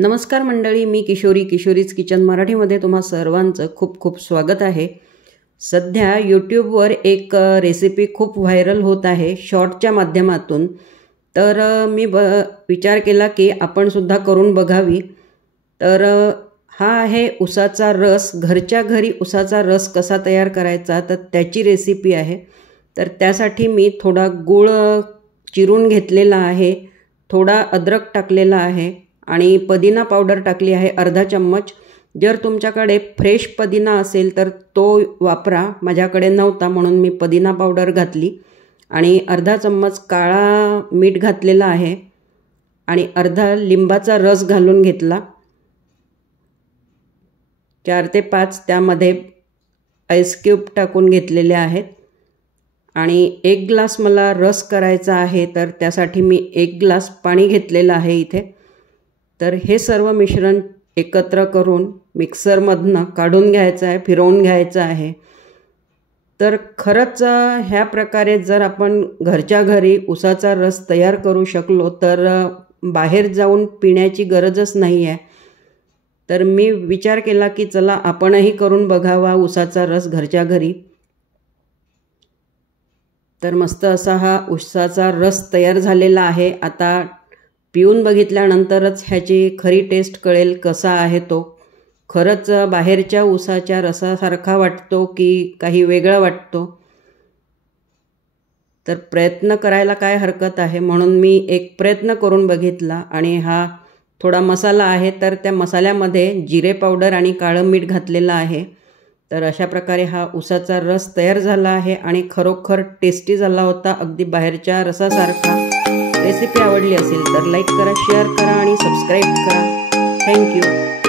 नमस्कार मंडळी, मी किशोरीज किचन मराठीमध्ये तुम्हा सर्वांचं खूप खूप स्वागत आहे। सध्या यूट्यूबवर एक रेसिपी खूप व्हायरल होत आहे शॉर्टच्या माध्यमातून। तर मी विचार केला की आपण सुद्धा करून बघावी। तर हा आहे उसाचा रस। घरच्या घरी उसाचा रस कसा तयार करायचा तर त्याची रेसिपी आहे। तर त्यासाठी मी थोडा गूळ चिरून घेतलेला आहे, थोडा अद्रक टाकलेला आहे आणि पुदिना पावडर टाकली आहे अर्धा चम्मच। जर तुमच्याकडे फ्रेश पुदिना असेल तर तो वापरा, माझ्याकडे नव्हता म्हणून मी पुदिना पावडर घातली। आणि अर्धा चम्मच काळा मीठ घातलेला आहे आणि अर्धा लिंबाचा रस घालून घेतला। 4 ते 5 त्यामध्ये आईस क्यूब टाकून घेतलेले आहेत। आणि 1 ग्लास मला रस करायचा आहे, तर त्यासाठी मी 1 ग्लास पाणी घेतलेलं आहे इथे। तर हे सर्व मिश्रण एकत्र करून मिक्सरमधनं काढून घ्यायचं आहे, फिरवून घ्यायचं आहे। तर खरंच ह्या प्रकारे जर आपण घरच्या घरी उसाचा रस तयार करू शकलो तर बाहेर जाऊन पिण्याची गरजच नाही आहे। तर मी विचार केला की चला आपणही करून बघावा उसाचा रस घरच्या घरी। तर मस्त असा हा उसाचा रस तयार झालेला आहे। आता पिऊन बघितल्यानंतरच ह्याची खरी टेस्ट कळेल कसा आहे तो। खरंच बाहेरच्या उसाच्या रसासारखा वाटतो की काही वेगळा वाटतो। तर प्रयत्न करायला काय हरकत आहे, म्हणून मी एक प्रयत्न करून बघितला। आणि हा थोडा मसाला आहे, तर त्या मसाल्यामध्ये जिरे पावडर आणि काळं मीठ घातलेलं आहे। तर अशा प्रकारे हा उसाचा रस तयार झाला आहे आणि खरोखर टेस्टी झाला होता, अगदी बाहेरच्या रसासारखा। रेसिपी आवडली असेल तर लाईक करा, शेअर करा आणि सबस्क्राईब करा। थँक्यू।